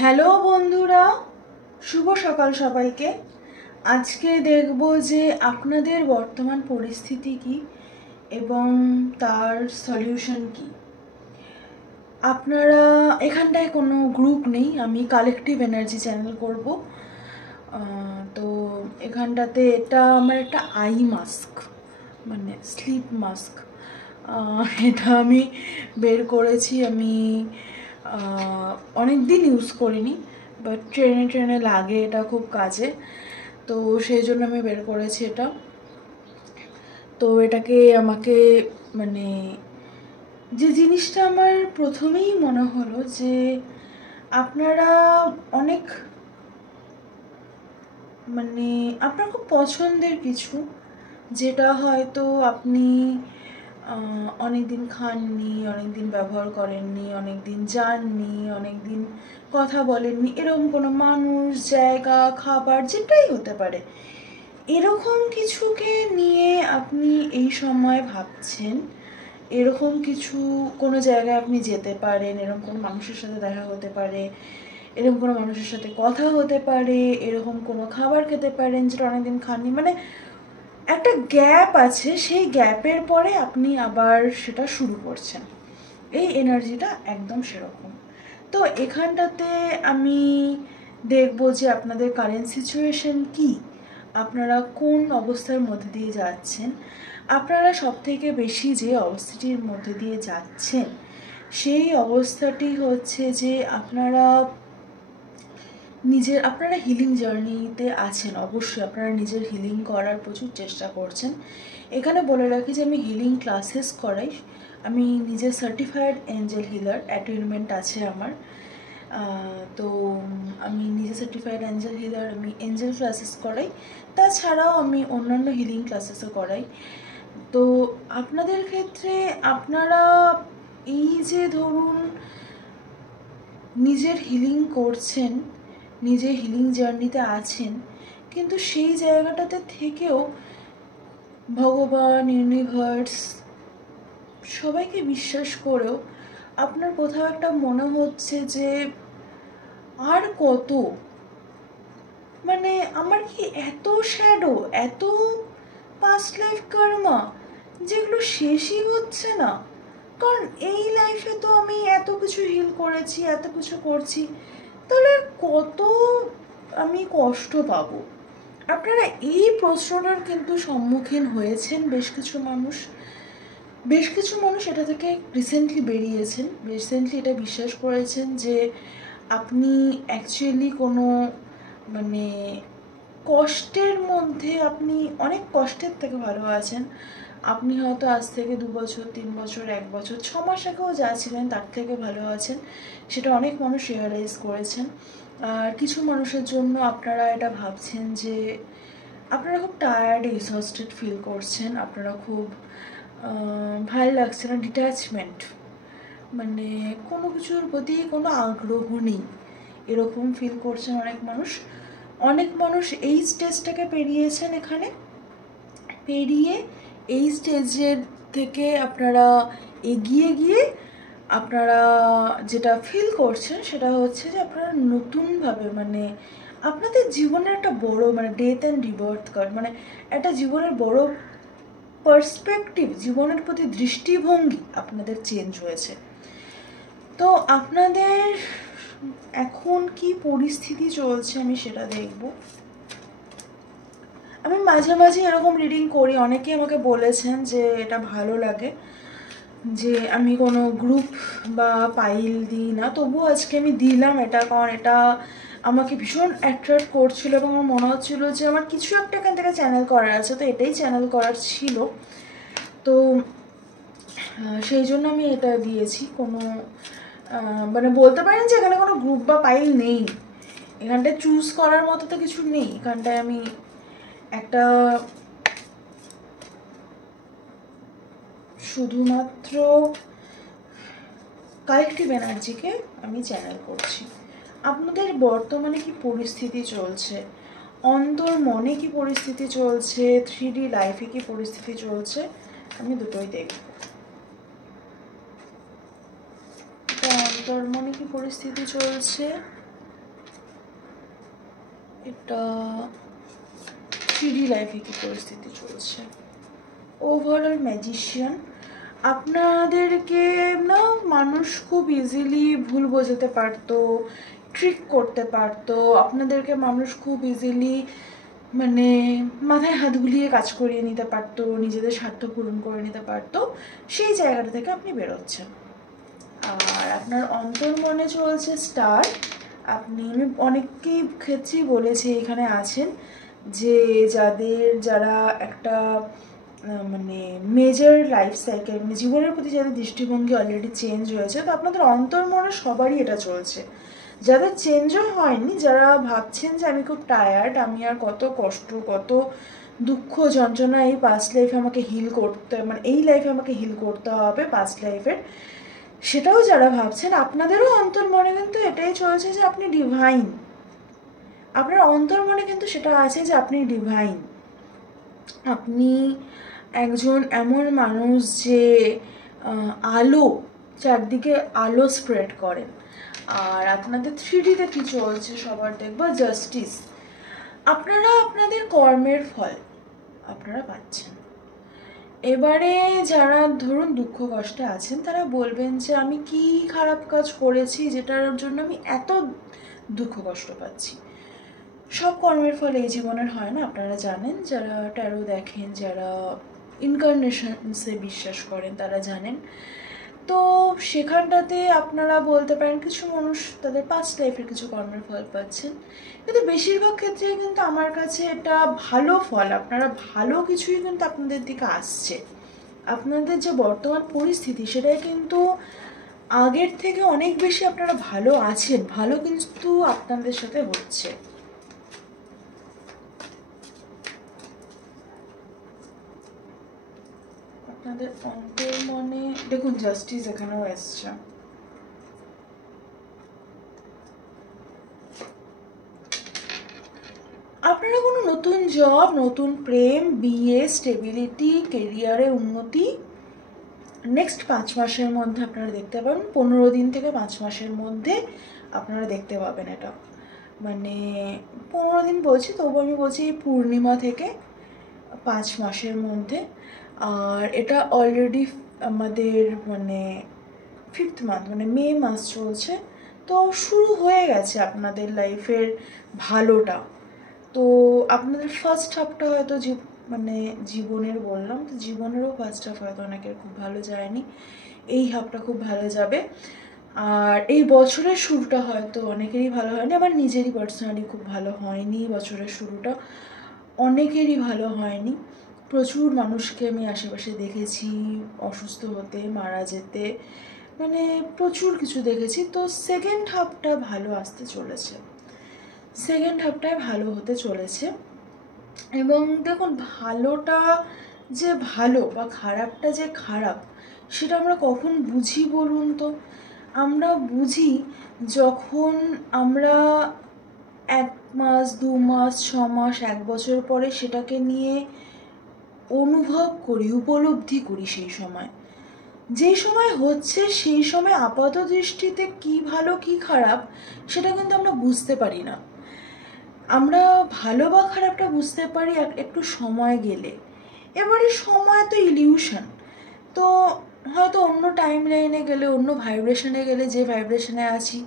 Hello বন্ধুরা, শুভ সকাল সবাইকে। আজকে দেখব যে আপনাদের বর্তমান পরিস্থিতি কি এবং তার সলিউশন কি। আপনারা এখানটায় কোনো গ্রুপ নেই, আমি কালেকটিভ এনার্জি চ্যানেল করব। তো এখানটাতে এটা আমার একটা আই মাস্ক, মানে স্লিপ মাস্ক। এটা আমি বের করেছি, আমি অনেক দিন ইউজ করিনি, বাট ট্রেনে লাগে, এটা খুব কাজে, তো সেই জন্য আমি বের করেছি এটা। তো এটাকে আমাকে মানে যে জিনিসটা আমার প্রথমেই মনে হলো যে আপনারা অনেক মানে আপনার খুব পছন্দের কিছু, যেটা হয়তো আপনি অনেক দিন খাননি, অনেক দিন ব্যবহার করেননি, অনেক দিন যাননি, অনেক দিন কথা বলেননি, এরকম কোনো মানুষ, জায়গা, খাবার, যেটাই হতে পারে, এরকম কিছুকে নিয়ে আপনি এই সময় ভাবছেন। এরকম কিছু কোনো জায়গায় আপনি যেতে পারেন, এরকম কোনো মানুষের সাথে দেখা হতে পারে, এরকম কোনো মানুষের সাথে কথা হতে পারে, এরকম কোনো খাবার খেতে পারেন যেটা অনেকদিন খাননি, মানে একটা গ্যাপ আছে, সেই গ্যাপের পরে আপনি আবার সেটা শুরু করছেন। এই এনার্জিটা একদম সেরকম। তো এখানটাতে আমি দেখব যে আপনাদের কারেন্ট সিচুয়েশন কি, আপনারা কোন অবস্থার মধ্যে দিয়ে যাচ্ছেন। আপনারা সবথেকে বেশি যে অবস্থাটির মধ্যে দিয়ে যাচ্ছেন সেই অবস্থাটি হচ্ছে যে আপনারা হিলিং জার্নিতে আছেন। অবশ্যই আপনারা নিজের হিলিং করার প্রচুর চেষ্টা করছেন। এখানে বলে রাখি যে আমি হিলিং ক্লাসেস করাই, আমি নিজে সার্টিফাইড এঞ্জেল হিলার, অ্যাটেনমেন্ট আছে আমার। তো আমি নিজে সার্টিফাইড এঞ্জেল হিলার, আমি এঞ্জেল ক্লাসেস করাই, তাছাড়াও আমি অন্যান্য হিলিং ক্লাসেসও করাই। তো আপনাদের ক্ষেত্রে আপনারা এই যে ধরুন নিজের হিলিং করছেন, নিজে হিলিং জার্নিতে আছেন, কিন্তু সেই জায়গাটাতে থেকেও ভগবান, ইউনিভার্স, সবাইকে বিশ্বাস করেও আপনার কোথাও একটা মনে হচ্ছে যে আর কত, মানে আমার কি এত শ্যাডো, এত পাস্ট লাইফ কর্মা, যেগুলো শেষই হচ্ছে না। কারণ এই লাইফে তো আমি এত কিছু হিল করেছি, এত কিছু করছি, তাহলে কত আমি কষ্ট পাবো। আপনারা এই প্রশ্নটার কিন্তু সম্মুখীন হয়েছেন বেশ কিছু মানুষ এটা থেকে রিসেন্টলি বেরিয়েছেন, রিসেন্টলি এটা বিশ্বাস করেছেন যে আপনি অ্যাকচুয়ালি কোনো মানে কষ্টের মধ্যে, আপনি অনেক কষ্টের থেকে ভালো আছেন। আপনি হয়তো আজ থেকে 2 বছর, 3 বছর, 1 বছর, 6 মাস আগেও যা ছিলেন তার থেকে ভালো আছেন, সেটা অনেক মানুষ রিয়ালাইজ করেছেন। আর কিছু মানুষের জন্য আপনারা এটা ভাবছেন যে আপনারা খুব টায়ার্ড, এক্সস্টেড ফিল করছেন, আপনারা খুব ভালো লাগছে না, ডিট্যাচমেন্ট, মানে কোনো কিছুর প্রতি কোনো আগ্রহ নেই, এরকম ফিল করছেন অনেক মানুষ এই স্টেজটাকে পেরিয়েছেন। এখানে পেরিয়ে এই স্টেজের থেকে আপনারা এগিয়ে গিয়ে আপনারা যেটা ফিল করছেন সেটা হচ্ছে যে আপনারা নতুনভাবে, মানে আপনাদের জীবনের একটা বড়, মানে ডেথ অ্যান্ড রিবার্থ কার্ড, মানে একটা জীবনের বড় পার্সপেক্টিভ, জীবনের প্রতি দৃষ্টিভঙ্গি আপনাদের চেঞ্জ হয়েছে। তো আপনাদের এখন কি পরিস্থিতি চলছে আমি সেটা দেখব। আমি মাঝে মাঝে এরকম রিডিং করি, অনেকে আমাকে বলেছেন যে এটা ভালো লাগে যে আমি কোনো গ্রুপ বা পাইল দিই না, তবুও আজকে আমি দিলাম এটা, কারণ এটা আমাকে ভীষণ অ্যাট্রাক্ট করছিল এবং আমার মনে হচ্ছিল যে আমার কিছু একটা এখান থেকে চ্যানেল করার আছে, তো এটাই চ্যানেল করার ছিল। তো সেই জন্য আমি এটা দিয়েছি। কোনো মানে বলতে পারেন যে এখানে কোনো গ্রুপ বা পাইল নেই, এখানটায় চুজ করার মতো তো কিছু নেই। এখানটায় আমি একটা শুধুমাত্র কালেকটিভ এনার্জিকে আমি চ্যানেল করছি। আপনাদের বর্তমানে কি পরিস্থিতি চলছে, অন্তর মনে কি পরিস্থিতি চলছে, 3D লাইফে কি পরিস্থিতি চলছে, আমি দুটোই দেখব। অন্তর মনে কি পরিস্থিতি চলছে, এটা 3D লাইফে কি পরিস্থিতি চলছে। ওভারঅল ম্যাজিশিয়ান, আপনাদেরকে না মানুষ খুব ইজিলি ভুল বোঝাতে পারতো, ট্রিক করতে পারতো, আপনাদেরকে মানুষ খুব ইজিলি মানে মাথায় হাত বুলিয়ে কাজ করিয়ে নিতে পারতো, নিজেদের স্বার্থ পূরণ করে নিতে পারতো। সেই জায়গাটা থেকে আপনি বেরোচ্ছেন। আর আপনার অন্তর্মনে চলছে স্টার। আপনি, আমি অনেককেই ক্ষেত্রেই বলেছি এখানে আছেন যে যারা একটা মানে মেজর লাইফ সাইকেল, মানে জীবনের প্রতি যাদের দৃষ্টিভঙ্গি অলরেডি চেঞ্জ হয়েছে, তো আপনাদের অন্তর্মনে সবারই এটা চলছে। যাদের চেঞ্জও হয়নি, যারা ভাবছেন যে আমি খুব টায়ার্ড, আমি আর কত কষ্ট, কত দুঃখ যন্ত্রণা এই পাস্ট লাইফে আমাকে হিল করতে, মানে এই লাইফে আমাকে হিল করতে হবে পাস্ট লাইফের, সেটাও যারা ভাবছেন, আপনাদেরও অন্তর্মনে কিন্তু এটাই চলছে যে আপনি ডিভাইন। আপনার অন্তর্মনে কিন্তু সেটা আছে যে আপনি ডিভাইন। আপনি একজন এমন মানুষ যে আলো, চারদিকে আলো স্প্রেড করেন। আর আপনাদের 3Dতে কি চলছে সবার দেখবো জাস্টিস। আপনারা আপনাদের কর্মের ফল আপনারা পাচ্ছেন। এবারে যারা ধরুন দুঃখ কষ্টে আছেন, তারা বলবেন যে আমি কি খারাপ কাজ করেছি যেটার জন্য আমি এত দুঃখ কষ্ট পাচ্ছি। সব কর্মের ফল এই জীবনের হয় না, আপনারা জানেন। যারা ট্যারো দেখেন, যারা ইনকার্নেশনসে বিশ্বাস করেন, তারা জানেন। তো সেখানটাতে আপনারা বলতে পারেন কিছু মানুষ তাদের পাস্ট লাইফের কিছু কর্মের ফল পাচ্ছেন, কিন্তু বেশিরভাগ ক্ষেত্রে কিন্তু আমার কাছে এটা ভালো ফল। আপনারা ভালো কিছুই কিন্তু আপনাদের দিকে আসছে। আপনাদের যে বর্তমান পরিস্থিতি, সেটাই কিন্তু আগের থেকে অনেক বেশি আপনারা ভালো আছেন, ভালো কিন্তু আপনাদের সাথে হচ্ছে। আপনাদের অন্তর্মনে দেখুন জাস্টিস এখানেও এসছে। আপনারা কোনো নতুন জব, নতুন প্রেম, বিয়ে, স্টেবিলিটি, কেরিয়ারে উন্নতি নেক্সট 5 মাসের মধ্যে আপনারা দেখতে পাবেন। 15 দিন থেকে 5 মাসের মধ্যে আপনারা দেখতে পাবেন এটা। মানে 15 দিন বলছি, তবু আমি বলছি পূর্ণিমা থেকে 5 মাসের মধ্যে। আর এটা অলরেডি আমাদের মানে 5th মান্থ, মানে মে মাস চলছে, তো শুরু হয়ে গেছে আপনাদের লাইফের ভালোটা। তো আপনাদের ফার্স্ট হাফটা হয়তো মানে জীবনের বললাম তো, জীবনেরও ফার্স্ট হাফ হয়তো অনেকের খুব ভালো যায়নি, এই হাফটা খুব ভালো যাবে। আর এই বছরের শুরুটা হয়তো অনেকেরই ভালো হয়নি, আমার নিজেরই পার্সোনালি খুব ভালো হয়নি বছরের শুরুটা, অনেকেরই ভালো হয়নি। প্রচুর মানুষকে আমি আশেপাশে দেখেছি অসুস্থ হতে, মারা যেতে, মানে প্রচুর কিছু দেখেছি। তো সেকেন্ড হাফটা ভালো আসতে চলেছে, সেকেন্ড হাফটায় ভালো হতে চলেছে। এবং দেখুন, ভালোটা যে ভালো বা খারাপটা যে খারাপ, সেটা আমরা কখন বুঝি বলুন তো? আমরা বুঝি যখন আমরা 1 মাস, 2 মাস, 6 মাস, 1 বছর পরে সেটাকে নিয়ে অনুভব করি, উপলব্ধি করি। সেই সময়, যেই সময় হচ্ছে, সেই সময় আপাত দৃষ্টিতে কি ভালো কি খারাপ সেটা কিন্তু আমরা বুঝতে পারি না। আমরা ভালো বা খারাপটা বুঝতে পারি একটু সময় গেলে। এবারে সময় তো ইলিউশন, তো হয়তো অন্য টাইম লাইনে গেলে, অন্য ভাইব্রেশনে গেলে, যে ভাইব্রেশনে আছি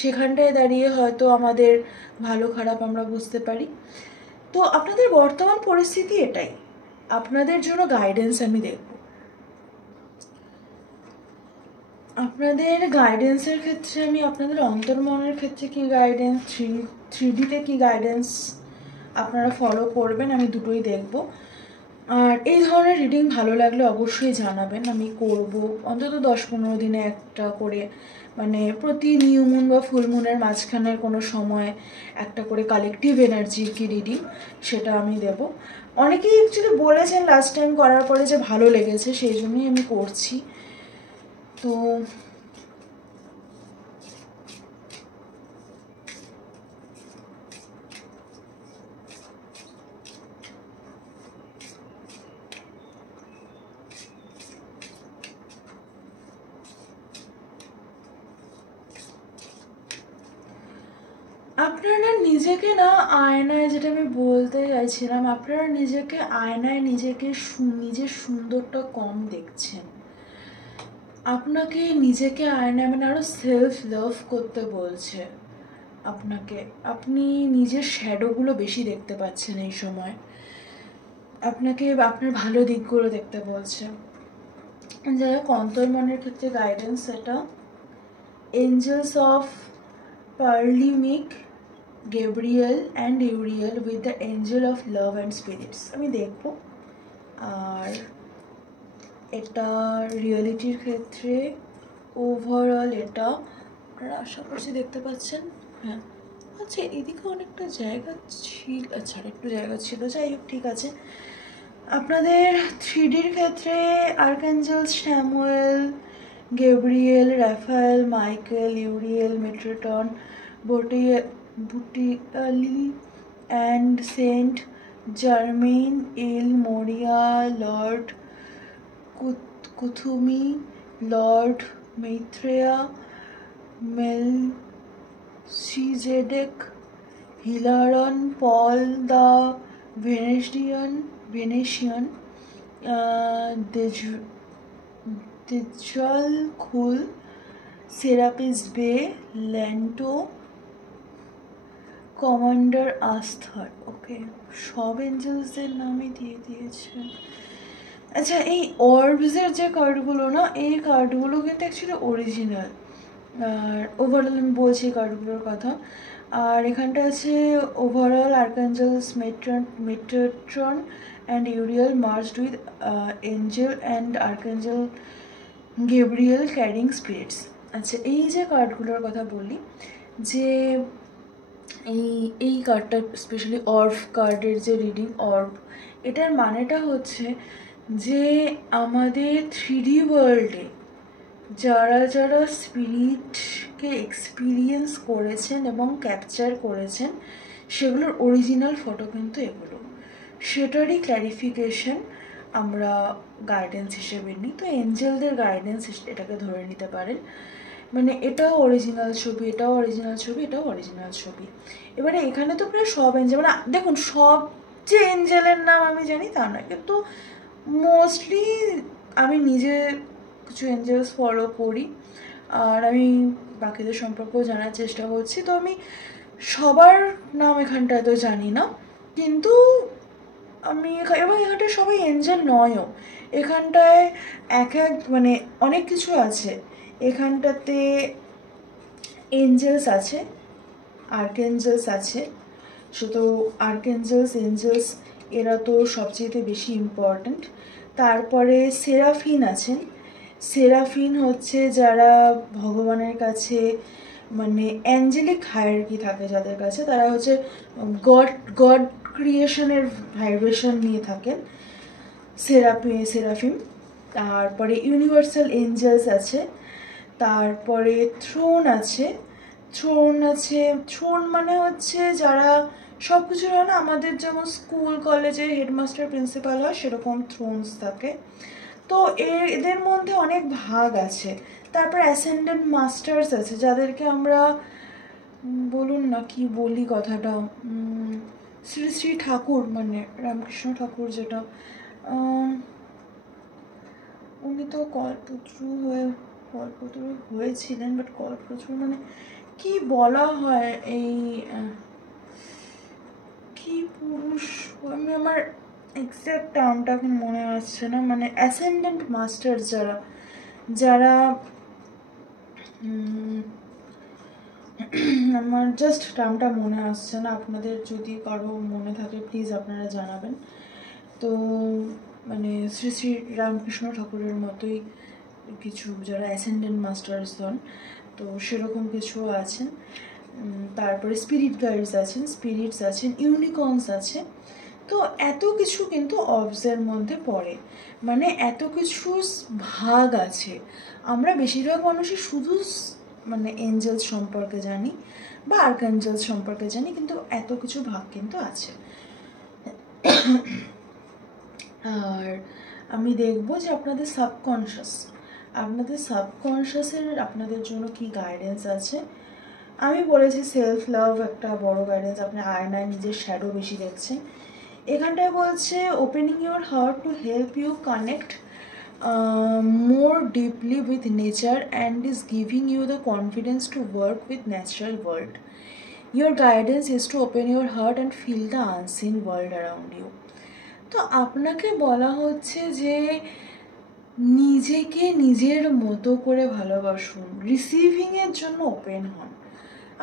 সেখানটায় দাঁড়িয়ে হয়তো আমাদের ভালো খারাপ আমরা বুঝতে পারি। তো আপনাদের বর্তমান পরিস্থিতি এটাই, আপনাদের জন্য গাইডেন্স আমি দেখব। আপনাদের গাইডেন্সের ক্ষেত্রে আমি আপনাদের অন্তর্মনের ক্ষেত্রে কি গাইডেন্স, 3Dতে কি গাইডেন্স আপনারা ফলো করবেন, আমি দুটোই দেখব। আর এই ধরনের রিডিং ভালো লাগলে অবশ্যই জানাবেন, আমি করব অন্তত 10-15 দিনে একটা করে, মানে প্রতি নিউ মুন বা ফুল মুনের মাঝখানের কোনো সময় একটা করে কালেকটিভ এনার্জির কি রিডিং, সেটা আমি দেব। অনেকেই অ্যাকচুয়ালি বলেছেন লাস্ট টাইম করার পরে যে ভালো লেগেছে, সেই জন্যই আমি করছি। তো আপনারা নিজেকে না আয়নায়, যেটা আমি বলতে চাইছিলাম, আপনারা নিজেকে আয়নায় নিজের সুন্দরটা কম দেখছেন। আপনাকে নিজেকে আয়নায় মানে আরো সেলফ লাভ করতে বলছে আপনাকে। আপনি নিজের শ্যাডোগুলো বেশি দেখতে পাচ্ছেন এই সময়। আপনাকে আপনার ভালো দিকগুলো দেখতে বলছে। যাই হোক, অন্তর্মনের ক্ষেত্রে গাইডেন্স এটা এঞ্জেলস অফ পার্লিমিক, Gabriel and Uriel with the angel of love and spirits আমি দেখব। আর এটা রিয়েলিটির ক্ষেত্রে ওভারঅল এটা আপনারা আশা করছি দেখতে পাচ্ছেন। হ্যাঁ, আচ্ছা, এদিকে অনেকটা জায়গা ছিল, আচ্ছা একটু জায়গা ছিল, যাই হোক ঠিক আছে। আপনাদের 3Dর ক্ষেত্রে archangel Samuel, Gabriel, Raphael, Michael, Uriel, Metatron, বুটিয়ালি and Saint Germain, El Morya, Lord Kuthumi, Lord Maitreya, Melchizedek, Hilarion, Paul the Venetian, Djwal Khul, Serapis বে, ল্যান্টো, কমান্ডার আস্থার। ওকে, সব এঞ্জেলসদের নামই দিয়ে দিয়েছে। আচ্ছা, এই অর্বসের যে কার্ডগুলো না, এই কার্ডগুলো কিন্তু অ্যাকচুয়ালি অরিজিনাল। আর ওভারঅল আমি বলছি এই কার্ডগুলোর কথা। আর এখানটা আছে overall archangels Metatron and Uriel merged with angel and archangel Gabriel carrying spirits. আচ্ছা, এই যে কার্ডগুলোর কথা বলি, যে এই কার্ডটা স্পেশালি অর্ব কার্ডের যে রিডিং অর্ব, এটার মানেটা হচ্ছে যে আমাদের 3D ওয়ার্ল্ডে যারা যারা স্পিরিটকে এক্সপিরিয়েন্স করেছেন এবং ক্যাপচার করেছেন, সেগুলোর অরিজিনাল ফটো কিন্তু এগুলো। সেটারই ক্ল্যারিফিকেশন আমরা গাইডেন্স হিসেবে নিই। তো এঞ্জেলদের গাইডেন্স এটাকে ধরে নিতে পারেন। মানে এটাও অরিজিনাল ছবি, এটাও অরিজিনাল ছবি, এটাও অরিজিনাল ছবি। এবারে এখানে তো প্রায় সব এঞ্জেল, মানে দেখুন, সব যে এঞ্জেলের নাম আমি জানি তা নয়, কিন্তু মোস্টলি আমি নিজে কিছু এঞ্জেলস ফলো করি, আর আমি বাকিদের সম্পর্কেও জানার চেষ্টা করছি। তো আমি সবার নাম এখানটায় তো জানি না, কিন্তু আমি এবং এখানটায় সবাই এঞ্জেল নয়ও। এখানটায় মানে অনেক কিছু আছে। এখানটাতে এঞ্জেলস আছে, আর্কেঞ্জেলস আছে। শুধু আর্কেঞ্জেলস, এঞ্জেলস এরা তো সবচেয়ে বেশি ইম্পর্ট্যান্ট। তারপরে সেরাফিন আছেন। সেরাফিন হচ্ছে যারা ভগবানের কাছে, মানে অ্যাঞ্জেলিক হায়ারার্কি থাকে যাদের কাছে, তারা হচ্ছে গড ক্রিয়েশনের ভাইব্রেশন নিয়ে থাকেন, সেরাফিম। তারপরে ইউনিভার্সাল এঞ্জেলস আছে। তারপরে থ্রোন আছে। থ্রোন মানে হচ্ছে যারা সব কিছু হয় না, আমাদের যেমন স্কুল কলেজে হেডমাস্টার প্রিন্সিপাল হয়, সেরকম থ্রোনস থাকে। তো এদের মধ্যে অনেক ভাগ আছে। তারপর অ্যাসেন্ডেন্ট মাস্টার্স আছে, যাদেরকে আমরা বলুন না কি বলি কথাটা, শ্রী শ্রী ঠাকুর, মানে রামকৃষ্ণ ঠাকুর, যেটা উনি তো কল্পতরু হয়েছিলেন, বাট কল্পতরু মানে কি বলা হয়, এই কি পুরুষ, আমি আমার এক্স্যাক্ট টার্মটা এখন মনে আসছে না, মানে অ্যাসেন্ডেন্ট মাস্টার যারা যারা আমার জাস্ট টার্মটা মনে আসছে না। আপনাদের যদি কারো মনে থাকে প্লিজ আপনারা জানাবেন। তো মানে শ্রী শ্রী রামকৃষ্ণ ঠাকুরের মতোই কিছু যারা অ্যাসেন্ডেন্ট মাস্টার্স হন, তো সেরকম কিছু আছেন। তারপরে স্পিরিট গাইডস আছেন, স্পিরিটস আছেন, ইউনিকর্নস আছে। তো এত কিছু কিন্তু অবসের মধ্যে পড়ে, মানে এত কিছু ভাগ আছে। আমরা বেশিরভাগ মানুষই শুধু মানে এঞ্জেলস সম্পর্কে জানি বা আর্কাঞ্জেলস সম্পর্কে জানি, কিন্তু এত কিছু ভাগ কিন্তু আছে। আর আমি দেখব যে আপনাদের সাবকনশিয়াসের আপনাদের জন্য কি গাইডেন্স আছে। আমি বলেছি সেলফ লাভ একটা বড় গাইডেন্স, আপনি আয়নায় নিজের শ্যাডো বেশি দেখছেন। এখানটায় বলছে opening your heart to help you connect more deeply with nature and is giving you the confidence to work with natural world. Your guidance is to open your heart and feel the unseen world around you. তো আপনাকে বলা হচ্ছে যে নিজেকে নিজের মতো করে ভালোবাসুন, রিসিভিংয়ের জন্য ওপেন হন।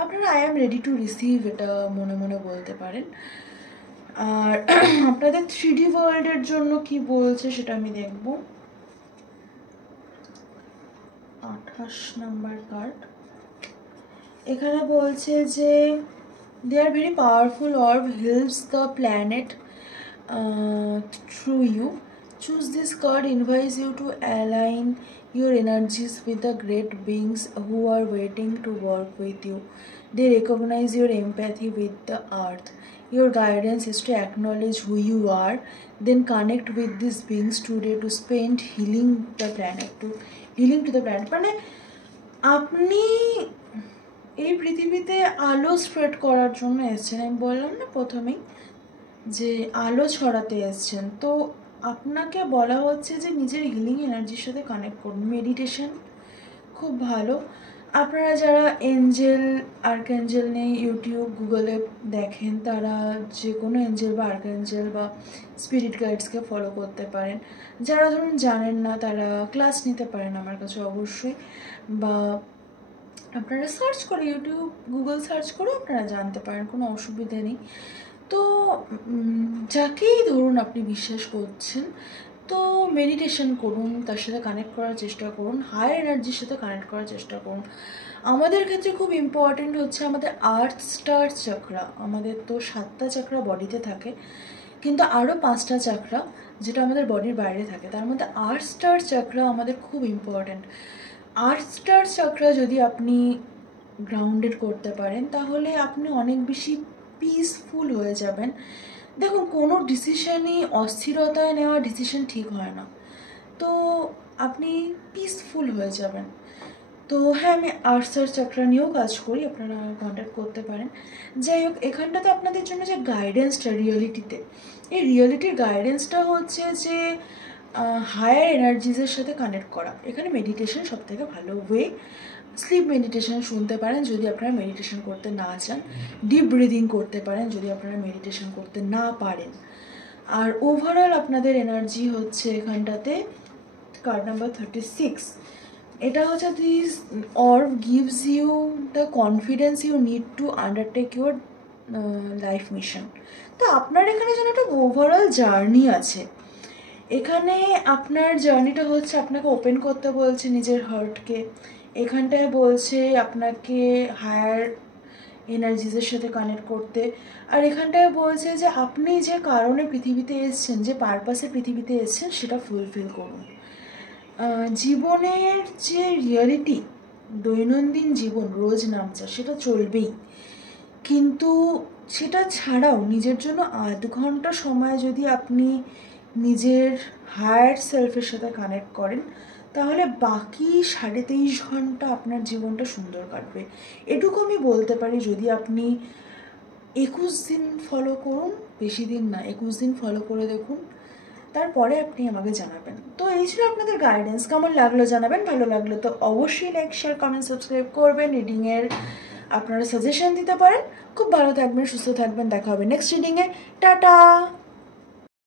আপনারা I am ready to receive এটা মনে মনে বলতে পারেন। আর আপনাদের 3D ওয়ার্ল্ডের জন্য কি বলছে সেটা আমি দেখব। 28 নাম্বার কার্ড। এখানে বলছে যে they are very powerful orb helps the planet through you. Choose this card invites you to align your energies with the great beings who are waiting to work with you. They recognize your empathy with the earth. Your guidance is to acknowledge who you are, then connect with these beings today to spend healing the planet. মানে আপনি এই পৃথিবীতে আলো spread করার জন্য এসেছেন। আমি বললাম না প্রথমেই যে আলো ছড়াতে এসেছেন। তো আপনাকে বলা হচ্ছে যে নিজের হিলিং এনার্জির সাথে কানেক্ট করুন। মেডিটেশন খুব ভালো। আপনারা যারা এঞ্জেল আর্কএঞ্জেল নিয়ে ইউটিউব গুগলে দেখেন, তারা যে কোনো এঞ্জেল বা আর্কএঞ্জেল বা স্পিরিট গাইডসকে ফলো করতে পারেন। যারা ধরুন জানেন না, তারা ক্লাস নিতে পারেন আমার কাছে অবশ্যই, বা আপনারা সার্চ করে ইউটিউব গুগল সার্চ করে আপনারা জানতে পারেন, কোনো অসুবিধা নেই। তো যাকেই ধরুন আপনি বিশ্বাস করছেন, তো মেডিটেশন করুন, তার সাথে কানেক্ট করার চেষ্টা করুন, হায়ার এনার্জির সাথে কানেক্ট করার চেষ্টা করুন। আমাদের ক্ষেত্রে খুব ইম্পর্টেন্ট হচ্ছে আমাদের আর্থ স্টার চাকরা। আমাদের তো 7টা চাকরা বডিতে থাকে, কিন্তু আরও 5টা চাকরা যেটা আমাদের বডির বাইরে থাকে। তার মধ্যে আর্থ স্টার চাকরা আমাদের খুব ইম্পর্টেন্ট। আর্থ স্টার চাকরা যদি আপনি গ্রাউন্ডেড করতে পারেন, তাহলে আপনি অনেক বেশি পিসফুল হয়ে যাবেন। দেখুন, কোনো ডিসিশনই অস্থিরতায় নেওয়া ডিসিশন ঠিক হয় না। তো আপনি পিসফুল হয়ে যাবেন। তো হ্যাঁ, আমি আর্টসের চাকরা নিয়েও কাজ করি, আপনারা কন্ট্যাক্ট করতে পারেন। যাই হোক, এখানটাতে আপনাদের জন্য যে গাইডেন্সটা রিয়েলিটিতে, এই রিয়েলিটির গাইডেন্সটা হচ্ছে যে হায়ার এনার্জিজের সাথে কানেক্ট করা। এখানে মেডিটেশন সবথেকে ভালো ওয়ে। স্লিপ মেডিটেশন শুনতে পারেন যদি আপনারা মেডিটেশন করতে না চান। ডিপ ব্রিদিং করতে পারেন যদি আপনারা মেডিটেশন করতে না পারেন। আর ওভারঅল আপনাদের এনার্জি হচ্ছে এখানটাতে কার্ড নাম্বার 36। এটা হচ্ছে this orb gives you the confidence you need to undertake your life mission. তো আপনার এখানে যেন একটা ওভারঅল জার্নি আছে। এখানে আপনার জার্নিটা হচ্ছে আপনাকে ওপেন করতে বলছে নিজের হার্টকে। এখানটায় বলছে আপনাকে হায়ার এনার্জিজের সাথে কানেক্ট করতে। আর এখানটায় বলছে যে আপনি যে কারণে পৃথিবীতে এসেছেন, যে পারপাসে পৃথিবীতে এসেছেন, সেটা ফুলফিল করুন। জীবনের যে রিয়ালিটি, দৈনন্দিন জীবন রোজ নামচা, সেটা চলবেই, কিন্তু সেটা ছাড়াও নিজের জন্য আধ ঘন্টা সময় যদি আপনি নিজের হায়ার সেলফের সাথে কানেক্ট করেন, তাহলে বাকি 23.5 ঘন্টা আপনার জীবনটা সুন্দর কাটবে। এটুকু আমি বলতে পারি। যদি আপনি 21 দিন ফলো করুন, বেশি দিন না, 21 দিন ফলো করে দেখুন, তারপরে আপনি আমাকে জানাবেন। তো এই ছিল আপনাদের গাইডেন্স। কেমন লাগলো জানাবেন। ভালো লাগলো তো অবশ্যই লাইক, শেয়ার, কমেন্ট, সাবস্ক্রাইব করবেন। রিডিংয়ের আপনারা সাজেশন দিতে পারেন। খুব ভালো থাকবেন, সুস্থ থাকবেন। দেখা হবে নেক্সট রিডিংয়ে। টাটা।